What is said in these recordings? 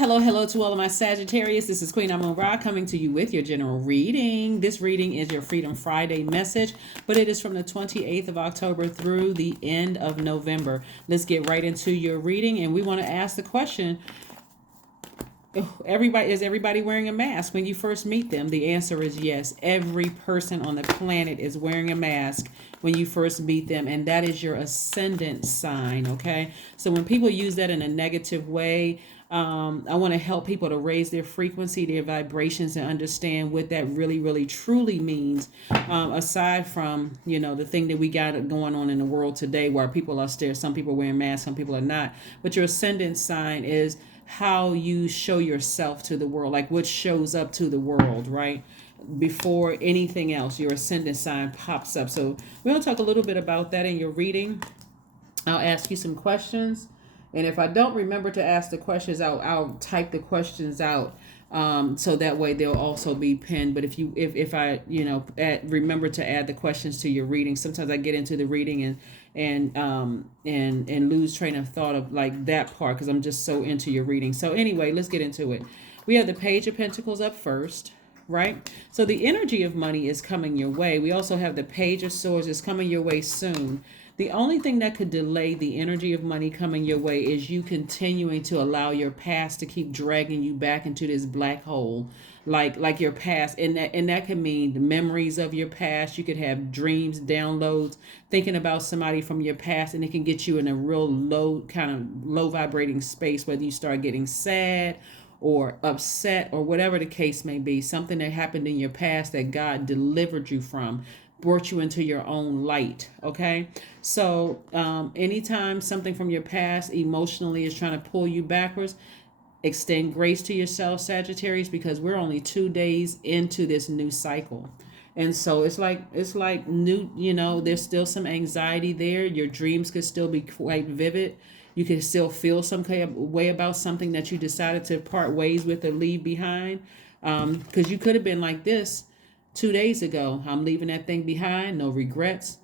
Hello to all of my Sagittarius. This is Queen Amun Ra coming to you with your general reading. This reading is your Freedom Friday message, but it is from the 28th of October through the end of November. Let's get right into your reading, and we want to ask the question, is everybody wearing a mask when you first meet them? The answer is yes. Every person on the planet is wearing a mask when you first meet them, and that is your ascendant sign. Okay, so when people use that in a negative way, I want to help people to raise their frequency, their vibrations, and understand what that really truly means, aside from the thing that we got going on in the world today, where people are still, some people wearing masks, some people are not. But your ascendant sign is how you show yourself to the world, like what shows up to the world, right? Before anything else, your ascendant sign pops up. So we're going to talk a little bit about that in your reading. I'll ask you some questions, and if I don't remember to ask the questions, I'll type the questions out, so that way they'll also be pinned. But if I remember to add the questions to your reading, sometimes I get into the reading and lose train of thought of like that part, because I'm just so into your reading. So anyway, let's get into it. We have the Page of Pentacles up first, right? So the energy of money is coming your way. We also have the Page of Swords is coming your way soon. The only thing that could delay the energy of money coming your way is you continuing to allow your past to keep dragging you back into this black hole, like your past, and that could mean the memories of your past. You could have dreams, downloads, thinking about somebody from your past, and it can get you in a real low, kind of low vibrating space, whether you start getting sad or upset or whatever the case may be. Something that happened in your past that God delivered you from, brought you into your own light. Okay, so anytime something from your past emotionally is trying to pull you backwards, extend grace to yourself, Sagittarius, because we're only 2 days into this new cycle. And so it's like new, there's still some anxiety there. Your dreams could still be quite vivid. You can still feel some kind of way about something that you decided to part ways with or leave behind, because you could have been like this 2 days ago. I'm leaving that thing behind, no regrets,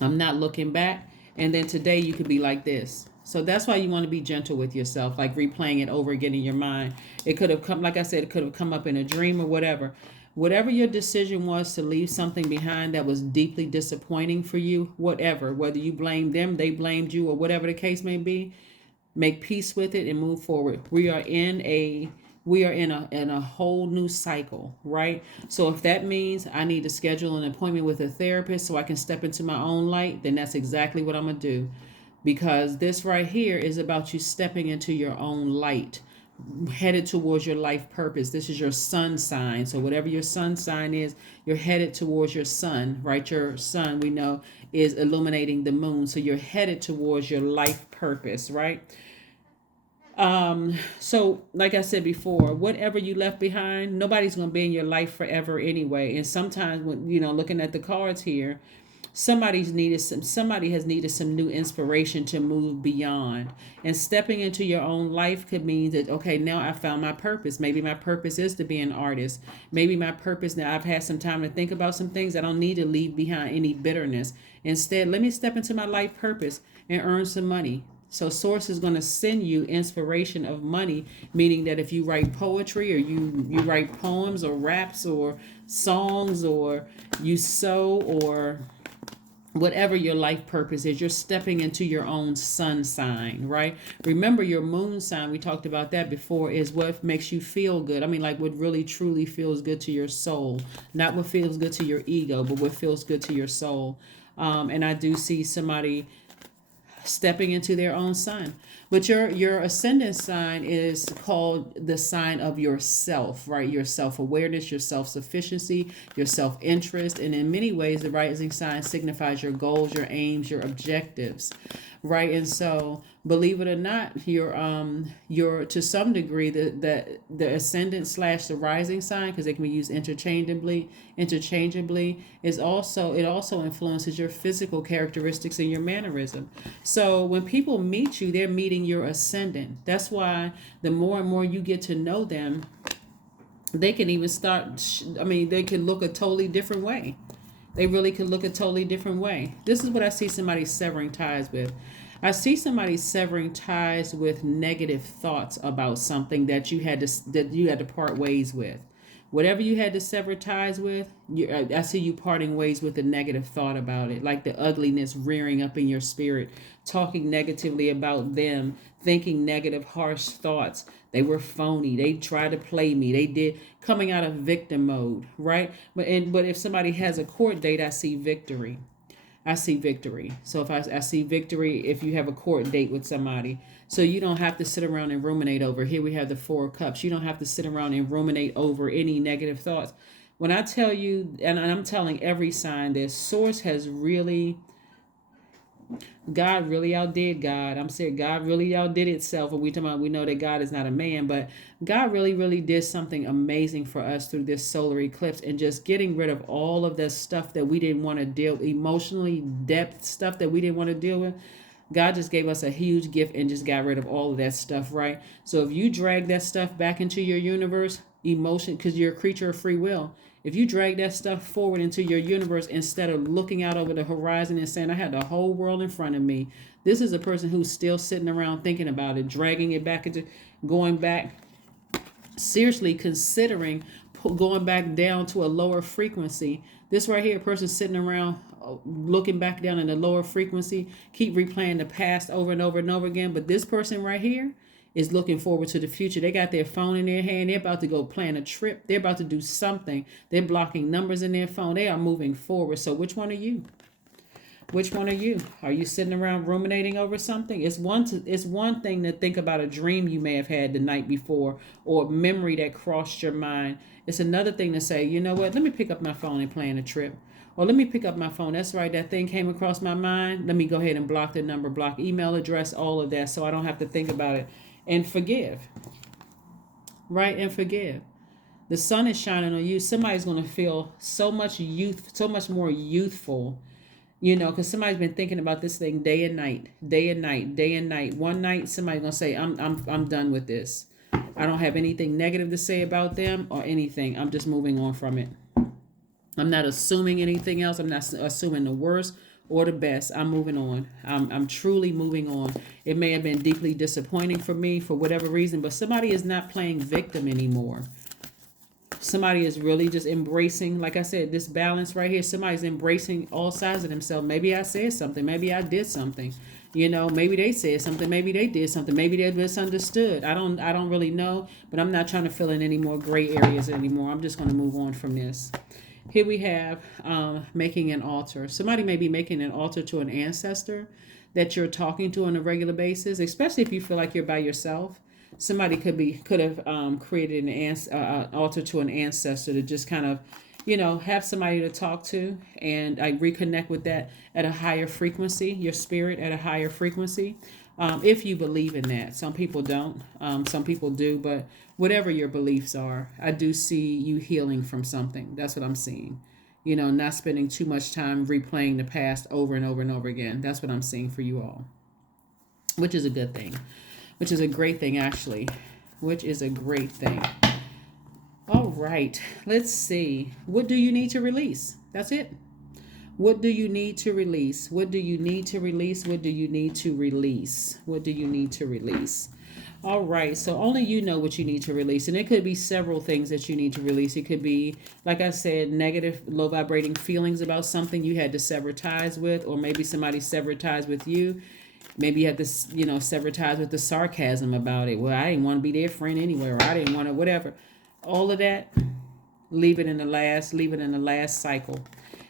I'm not looking back. And then today you could be like this. So that's why you want to be gentle with yourself, like replaying it over again in your mind. It could have come, like I said, it could have come up in a dream or whatever. Whatever your decision was to leave something behind that was deeply disappointing for you, whatever, whether you blamed them, they blamed you, or whatever the case may be, make peace with it and move forward. We are in a whole new cycle, right? So if that means I need to schedule an appointment with a therapist so I can step into my own light, then that's exactly what I'm gonna do, because this right here is about you stepping into your own light, headed towards your life purpose. This is your sun sign. So whatever your sun sign is, you're headed towards your sun, right? Your sun, we know, is illuminating the moon. So you're headed towards your life purpose, right? So like I said before, whatever you left behind, nobody's going to be in your life forever anyway. And sometimes when, looking at the cards here, somebody has needed some new inspiration to move beyond. And stepping into your own life could mean that, okay, now I found my purpose. Maybe my purpose is to be an artist. Maybe my purpose, now I've had some time to think about some things. I don't need to leave behind any bitterness. Instead, let me step into my life purpose and earn some money. So Source is going to send you inspiration of money, meaning that if you write poetry, or you write poems or raps or songs, or you sew, or whatever your life purpose is, you're stepping into your own sun sign, right? Remember, your moon sign, we talked about that before, is what makes you feel good. I mean, like what really truly feels good to your soul, not what feels good to your ego, but what feels good to your soul. And I do see somebody stepping into their own sun. But your ascendant sign is called the sign of yourself, right? Your self-awareness, your self-sufficiency, your self-interest. And in many ways, the rising sign signifies your goals, your aims, your objectives, right? And so, believe it or not, your to some degree, the ascendant slash the rising sign, because they can be used interchangeably, is also, it also influences your physical characteristics and your mannerism. So when people meet you, they're meeting your ascendant. That's why the more and more you get to know them, they can even they can look a totally different way. They really could look a totally different way. This is what I see somebody severing ties with. I see somebody severing ties with negative thoughts about something that you had to part ways with. Whatever you had to sever ties with, I see you parting ways with a negative thought about it, like the ugliness rearing up in your spirit, talking negatively about them, thinking negative, harsh thoughts. They were phony. They tried to play me. They did, coming out of victim mode, right? But if somebody has a court date, I see victory. I see victory. So if I see victory if you have a court date with somebody. So you don't have to sit around and ruminate over. Here we have the Four of Cups. You don't have to sit around and ruminate over any negative thoughts. When I tell you, and I'm telling every sign this, Source has really, God really outdid God. I'm saying God really outdid itself. And we know that God is not a man, but God really, really did something amazing for us through this solar eclipse and just getting rid of all of the stuff that we didn't want to deal, emotionally depth stuff that we didn't want to deal with. God just gave us a huge gift and just got rid of all of that stuff, right? So if you drag that stuff back into your universe, emotion, because you're a creature of free will, if you drag that stuff forward into your universe instead of looking out over the horizon and saying, I had the whole world in front of me, this is a person who's still sitting around thinking about it, dragging it back into, going back, seriously considering going back down to a lower frequency. This right here, a person sitting around looking back down in a lower frequency, keep replaying the past over and over and over again. But this person right here is looking forward to the future. They got their phone in their hand. They're about to go plan a trip. They're about to do something. They're blocking numbers in their phone. They are moving forward. So which one are you? Which one are you? Are you sitting around ruminating over something? It's one thing to think about a dream you may have had the night before or a memory that crossed your mind. It's another thing to say, you know what, let me pick up my phone and plan a trip. Or let me pick up my phone. That's right, that thing came across my mind. Let me go ahead and block the number, block email address, all of that, so I don't have to think about it. And forgive. Right? And forgive. The sun is shining on you. Somebody's going to feel so much more youthful. Because somebody's been thinking about this thing day and night, day and night, day and night. One night, somebody's gonna say, "I'm done with this. I don't have anything negative to say about them or anything. I'm just moving on from it. I'm not assuming anything else. I'm not assuming the worst or the best. I'm moving on. I'm truly moving on. It may have been deeply disappointing for me for whatever reason, but somebody is not playing victim anymore. Somebody is really just embracing, like I said, this balance right here. Somebody's embracing all sides of themselves. Maybe I said something. Maybe I did something. Maybe they said something. Maybe they did something. Maybe they misunderstood. I don't really know, but I'm not trying to fill in any more gray areas anymore. I'm just going to move on from this. Here we have making an altar. Somebody may be making an altar to an ancestor that you're talking to on a regular basis, especially if you feel like you're by yourself. Somebody could have created an altar to an ancestor to just kind of, have somebody to talk to and I reconnect with that at a higher frequency, your spirit at a higher frequency. If you believe in that. Some people don't. Some people do. But whatever your beliefs are, I do see you healing from something. That's what I'm seeing. Not spending too much time replaying the past over and over and over again. That's what I'm seeing for you all, which is a good thing. Which is a great thing, actually. Which is a great thing. All right. Let's see. What do you need to release? That's it. What do you need to release? What do you need to release? What do you need to release? What do you need to release? All right. So only you know what you need to release. And it could be several things that you need to release. It could be, like I said, negative, low vibrating feelings about something you had to sever ties with, or maybe somebody severed ties with you. Maybe you have to, sever ties with the sarcasm about it. Well, I didn't want to be their friend anyway, or I didn't want to, whatever. All of that, leave it in the last cycle.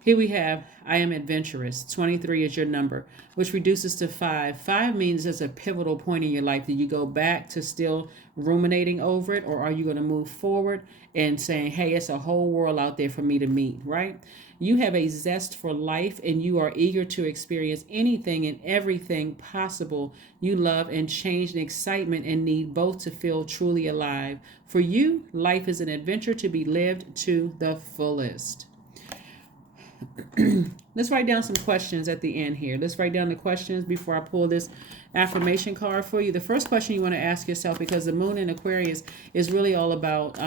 Here we have, I am adventurous. 23 is your number, which reduces to 5. 5 means there's a pivotal point in your life. Do you go back to still ruminating over it, or are you going to move forward and saying, hey, it's a whole world out there for me to meet, right? You have a zest for life and you are eager to experience anything and everything possible you love and change and excitement and need both to feel truly alive. For you, life is an adventure to be lived to the fullest. Let's write down some questions at the end here. Let's write down the questions before I pull this affirmation card for you. The first question you want to ask yourself, because the moon in Aquarius is really all about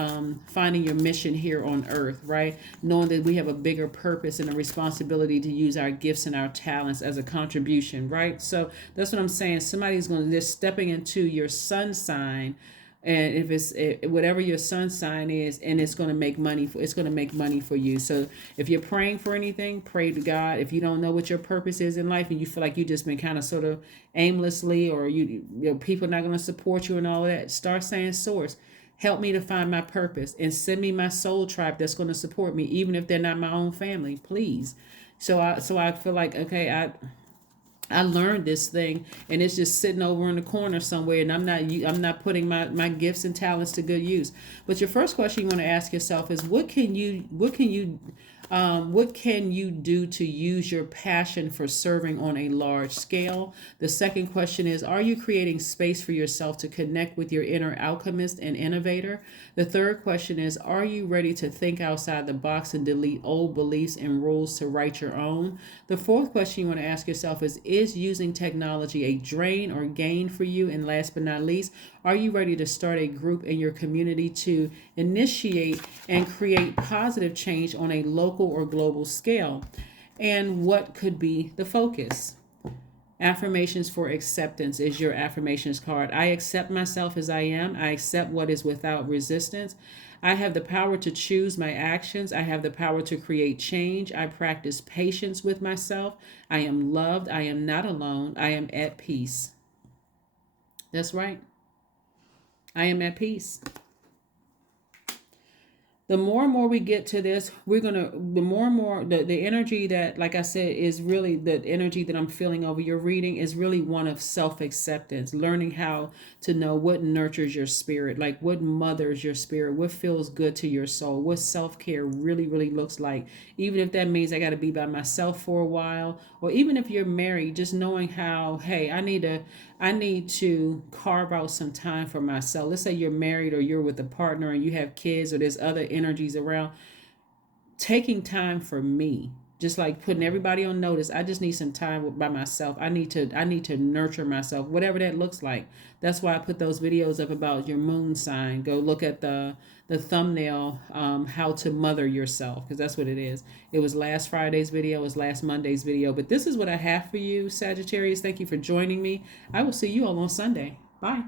finding your mission here on earth, right? Knowing that we have a bigger purpose and a responsibility to use our gifts and our talents as a contribution, right? So that's what I'm saying. Somebody's going to, they're stepping into your sun sign, and if it's whatever your sun sign is, and it's going to make money for, it's going to make money for you. So if you're praying for anything, pray to God. If you don't know what your purpose is in life and you feel like you just been kind of sort of aimlessly, or you know people not going to support you and all of that, start saying, source, help me to find my purpose and send me my soul tribe that's going to support me, even if they're not my own family, please. So I feel like, okay, I learned this thing, and it's just sitting over in the corner somewhere, and I'm not putting my gifts and talents to good use. But your first question you want to ask yourself is, what can you do to use your passion for serving on a large scale? The second question is, are you creating space for yourself to connect with your inner alchemist and innovator? The third question is, are you ready to think outside the box and delete old beliefs and rules to write your own? The fourth question you want to ask yourself is using technology a drain or gain for you? And last but not least, are you ready to start a group in your community to initiate and create positive change on a local or global scale? And what could be the focus? Affirmations for acceptance is your affirmations card. I accept myself as I am. I accept what is without resistance. I have the power to choose my actions. I have the power to create change. I practice patience with myself. I am loved. I am not alone. I am at peace. That's right. I am at peace. The more and more we get to this, the more and more, the energy that, like I said, is really the energy that I'm feeling over your reading is really one of self-acceptance, learning how to know what nurtures your spirit, like what mothers your spirit, what feels good to your soul, what self-care really, really looks like. Even if that means I got to be by myself for a while, or even if you're married, just knowing how, hey, I need to carve out some time for myself. Let's say you're married or you're with a partner and you have kids or there's other energies around. Taking time for me, just like putting everybody on notice. I just need some time by myself. I need to nurture myself, whatever that looks like. That's why I put those videos up about your moon sign. Go look at the thumbnail, how to mother yourself, because that's what it is. It was last Friday's video, it was last Monday's video, but this is what I have for you, Sagittarius. Thank you for joining me. I will see you all on Sunday. Bye.